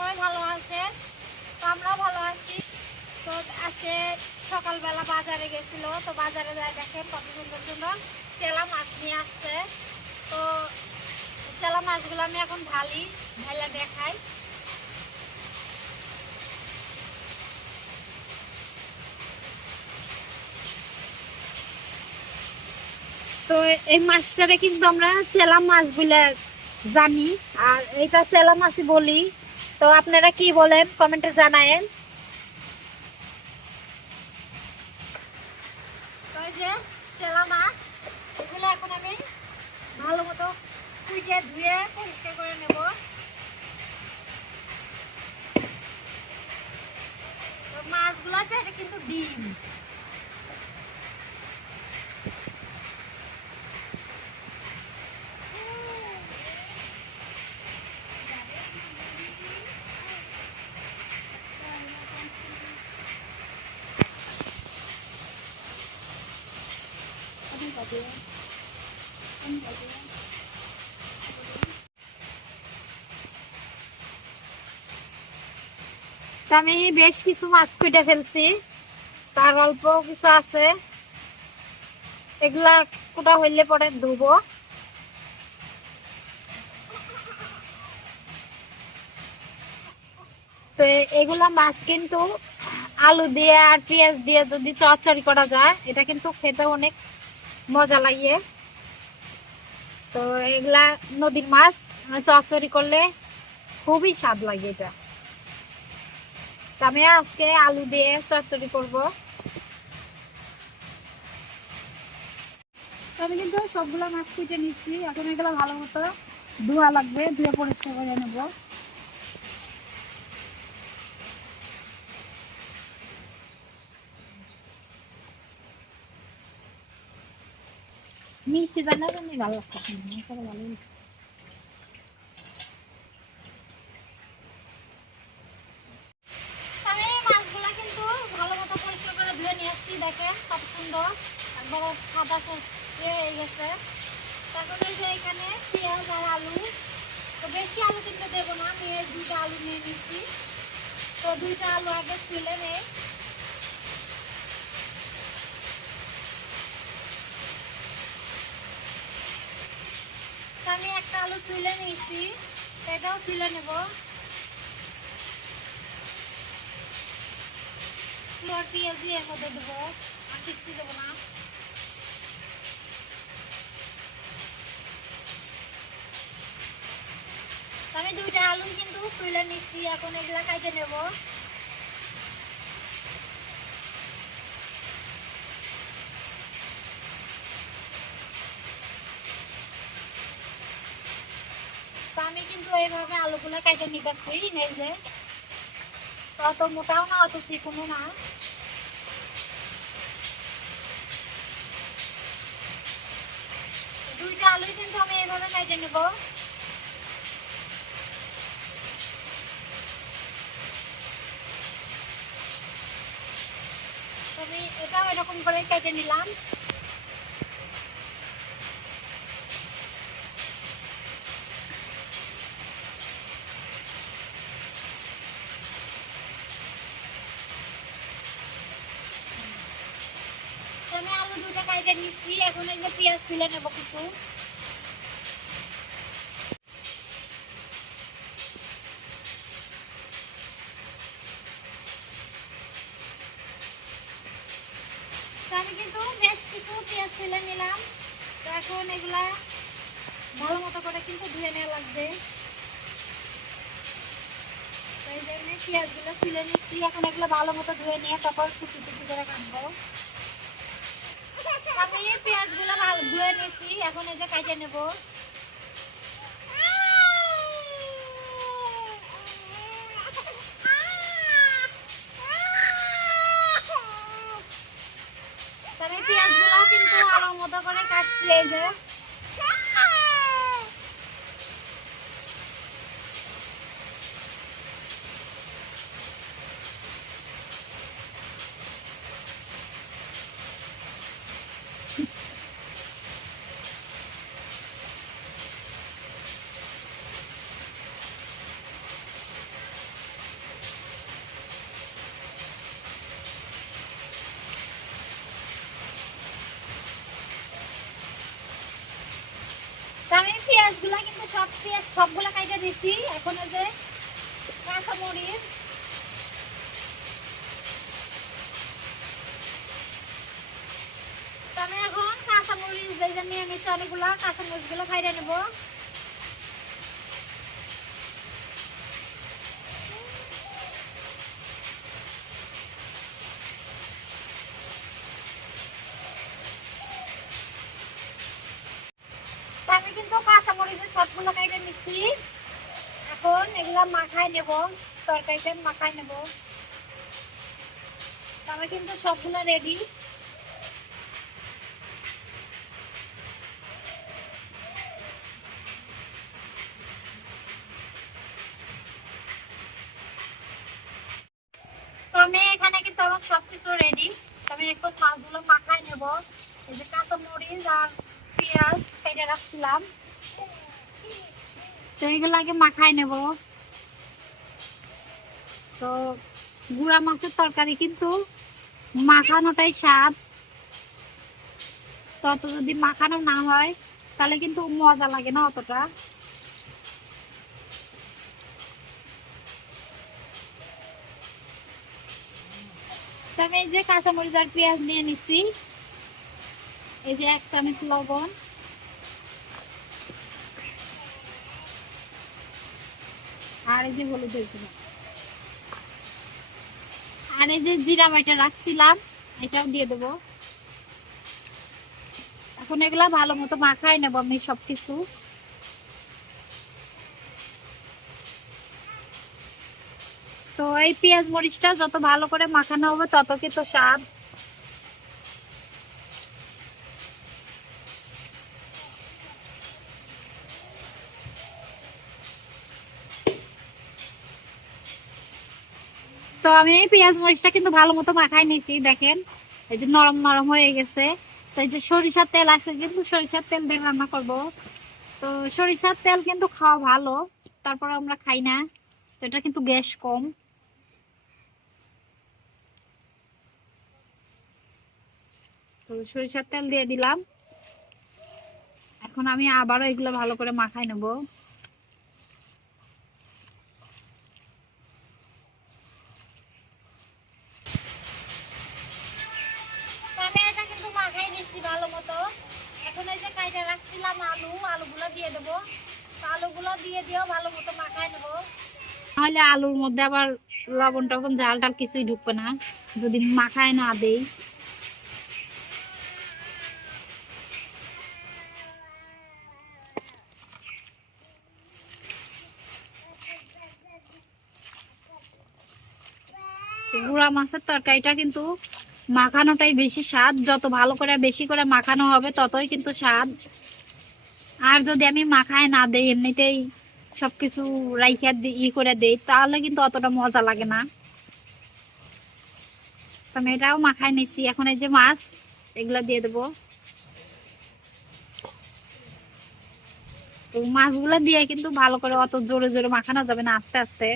সবাই ভালো আছে তো আমরাও ভালো আছি। তো আজকে সকালবেলা বাজারে গেছিল, তো বাজারে যায় দেখেন কত সুন্দর সুন্দর চেলা মাছ নিয়ে আসছে। তো চেলা মাছগুলো আমি এখন ঢালি ঢালা দেখাই। তো এই মাছটারে কিন্তু আমরা চেলা মাছ বলে জানি, আর এটা চেলা মাছই বলি। তো আপনারা কি বলেন? কমেন্টে জানায়েন। যে এখন আমি ভালো মতো ধুয়ে পরিষ্কার করে কিন্তু ডিম। আমি বেশ কিছু মাছ কুইটে ফেলছি। তার অল্প কিছু আছে। এগুলা কোটা হইলে পরে ধুবো। তো এগুলা মাছ কিন্তু আলু দিয়ে আর পেঁয়াজ দিয়ে যদি চচ্চড়ি করা যায়, এটা কিন্তু খেতে অনেক মজা লাগে তো এগুলা নদীর মাছ চচ্চড়ি করলে খুবই স্বাদ লাগে এটা। আমি আজকে আলু দিয়ে চচ্চড়ি করব। আমি কিন্তু সবগুলো মাছ কুটে নিচ্ছি এখন এগুলো ভালো মতো ধোয়া লাগবে, ধুয়ে পরিষ্কার করে নেব। মিষ্টি জানা জানি ভালো নিয়ে আসছি, দেখেন। কত সুন্দর। একবার সাদা ইয়ে হয়ে গেছে তারপর যে এখানে পেঁয়াজ আর আলু। তো বেশি আলু কিন্তু দেবো না, আমি দুইটা আলু নিয়ে নিচ্ছি। তো দুইটা আলু আগে তুলে নেই আমি একটা আলু তুলে নিয়েছি এটাও তুলে নেব। ফ্লোর পেঁয়াজ এর মধ্যে দেবো, আর কিছু দেবো না। আমি দুইটা আলু কিন্তু তুলে নিচ্ছি এখন এগুলা কাটে নেব। এইভাবে আলুগুলা কাটে নিতেছি এই যে। অত মোটাও না, অত চিকুনও না। দুইটা আলুই কিন্তু আমি এইভাবে কেটে নেব। আমি এটাও এরকম করে কেটে নিলাম তো আমি দুটো নিচ্ছি এখন এই যে পেঁয়াজ তুলে নেব কিছু। আমি কিন্তু বেশ কিছু পেঁয়াজ তুলে নিলাম। তো এখন এগুলা ভালো মতো করে কিন্তু ধুয়ে নেওয়া লাগবে। পেঁয়াজগুলো তুলে নিচ্ছি এখন এগুলো ভালো মতো ধুয়ে নিয়ে তারপর কুচি কুচি করে কাটবো। আমি পেঁয়াজগুলো ভালো ধুয়ে নিয়েছি, এখন এই যে কাটে নেব। তবে পেঁয়াজগুলো কিন্তু আলোর মতো করে কাটছি এই যে তো পেঁয়াজগুলা কিন্তু সব পেঁয়াজ সবগুলা কাইটে দিচ্ছি এখন যে কাঁচা মরিচ তো আমি এখন কাঁচা মরিচ যেই যে নিয়ে নিচ্ছি অনেকগুলা কাঁচা মরিচগুলো খাইতে নেব তো আমি কিন্তু কাঁচা মরিচের সবগুলো এখন এগুলা মাখায় নেব, তরকারিতে মাখায় নেব। তো আমি কিন্তু সবগুলো রেডি আমি এখানে কিন্তু আমার সবকিছু রেডি আমি একটু মাছগুলো মাখায় নেব। এই যে কাঁচা মরিচ আর পেঁয়াজ কেটে রাখছিলাম। তো এইগুলো আগে মাখায় নেব। তো গুড়া মাছের তরকারি কিন্তু মাখানোটাই স্বাদ। তত যদি মাখানো না হয়, তাহলে কিন্তু মজা লাগে না অতটা। আমি এই যে কাঁচামরিচ আর পেঁয়াজ নিয়ে নিচ্ছি এই যে এক চামচ লবণ। আর এই যে জিরা বাটা রাখছিলাম, এটাও দিয়ে দেবো। এখন এগুলা ভালো মতো মাখাই নেব আমি সবকিছু। তো এই পেঁয়াজ মরিচটা যত ভালো করে মাখানো হবে তত কিন্তু স্বাদ। তো আমি পেঁয়াজ মরিচটা কিন্তু ভালো মতো মাখাই নিয়েছি দেখেন। এই যে নরম নরম হয়ে গেছে। তো এই যে সরিষার তেল আছে, কিন্তু সরিষার তেল দিয়ে রান্না করব। তো সরিষার তেল কিন্তু খাওয়া ভালো, তারপরে আমরা খাই না। তো এটা কিন্তু গ্যাস কম। তো সরিষার তেল দিয়ে দিলাম। এখন আমি আবারও এগুলো ভালো করে মাখাই নেব। কাইটা রাখছিলাম আলু, আলুগুলো দিয়ে দেবো। আলুগুলো দিয়ে দিয়েও ভালো মতো মাখাই নেব। তাহলে আলুর মধ্যে আবার লবণ টবণ ঝাল টাল কিছুই ঢুকবে না। যদি মাখায় না দেই। গুড়া মাছের তরকারিটা কিন্তু মাখানোটাই বেশি স্বাদ। যত ভালো করে বেশি করে মাখানো হবে, ততই কিন্তু স্বাদ। আর যদি আমি মাখায় না দেই, এমনিতেই সবকিছু রাইখা ই করে দেই, তাহলে কিন্তু অতটা মজা লাগে না। আমি এটাও মাখায় নিচ্ছি এখন এই যে মাছ, এগুলো দিয়ে দেবো। তো মাছগুলো দিয়ে কিন্তু ভালো করে অত জোরে জোরে মাখানো যাবে না, আস্তে আস্তে।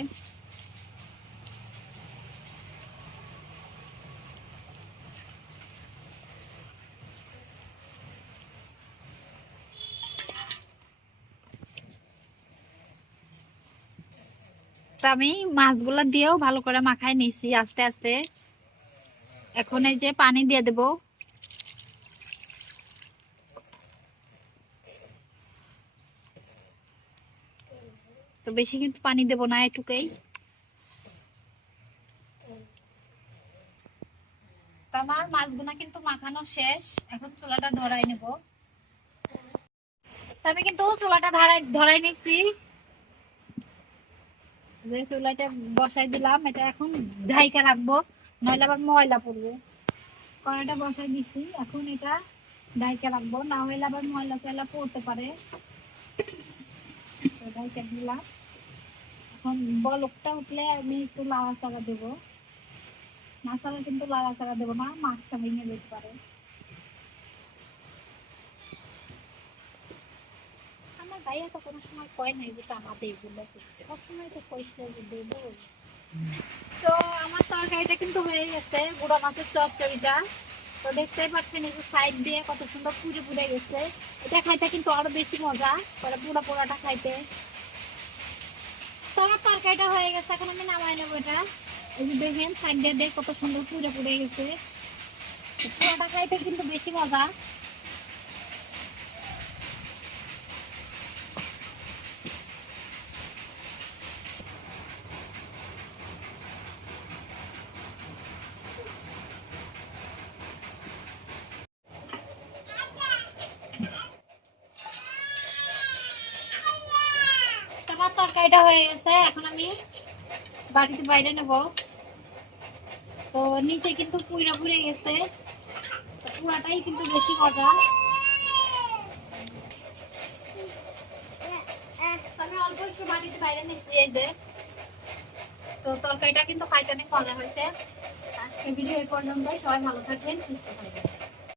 আমি মাছগুলো দিয়েও ভালো করে মাখায় নিছি আস্তে আস্তে। এখন এই যে পানি দিয়ে দেব। তো বেশি কিন্তু পানি দেব না এটুকুই। আমার মাছগুলা কিন্তু মাখানো শেষ, এখন চুলাটা ধরাই নেব। আমি কিন্তু চুলাটা ধরাই নিচ্ছি যে চুলাটা বসাই দিলাম, এটা এখন ঢাইকা রাখব নইলে আবার ময়লা পড়বে। কড়াইটা বসাই দিছি, এখন এটা ঢাইকা রাখব, না হইলে আবার ময়লা টয়লা পড়তে পারে। ঢাইকা দিলাম। এখন বলকটা উঠলে আমি একটু লাড়াচাড়া দেবো। মাছালা কিন্তু লাড়াচাড়া দেবো না, মাছটা ভেঙে যেতে পারে। ভাইয়া তো কোনো সময় কয় নাই যে টানা দেবো সবসময় তো পয়সা দেবো। তো আমার তরকারিটা কিন্তু হয়ে গেছে, গুঁড়া মাছের চচ্চড়িটা। তো দেখতেই পাচ্ছেন এই সাইড দিয়ে কত সুন্দর পুড়ে পুড়ে গেছে। এটা খাইতে কিন্তু আরও বেশি মজা, পরে পুরো পোড়াটা খাইতে। তো আমার তরকারিটা হয়ে গেছে, এখন আমি নামাই নেব এটা। এই যে দেখেন সাইড দিয়ে কত সুন্দর পুড়ে পুড়ে গেছে। তো পুরোটা খাইতে কিন্তু বেশি মজা। তরকারিটা হয়ে গেছে, এখন আমি বাড়িতে বাইরে নেব। তো নিচে কিন্তু পুইরা পুড়ে গেছে পুরাটাই কিন্তু বেশি আমি অল্প একটু বাড়িতে বাইরে তো তরকারিটা কিন্তু খাইতে অনেক মজা হয়েছে। আজকে ভিডিও এই পর্যন্ত সবাই ভালো থাকবেন, সুস্থ থাকবেন।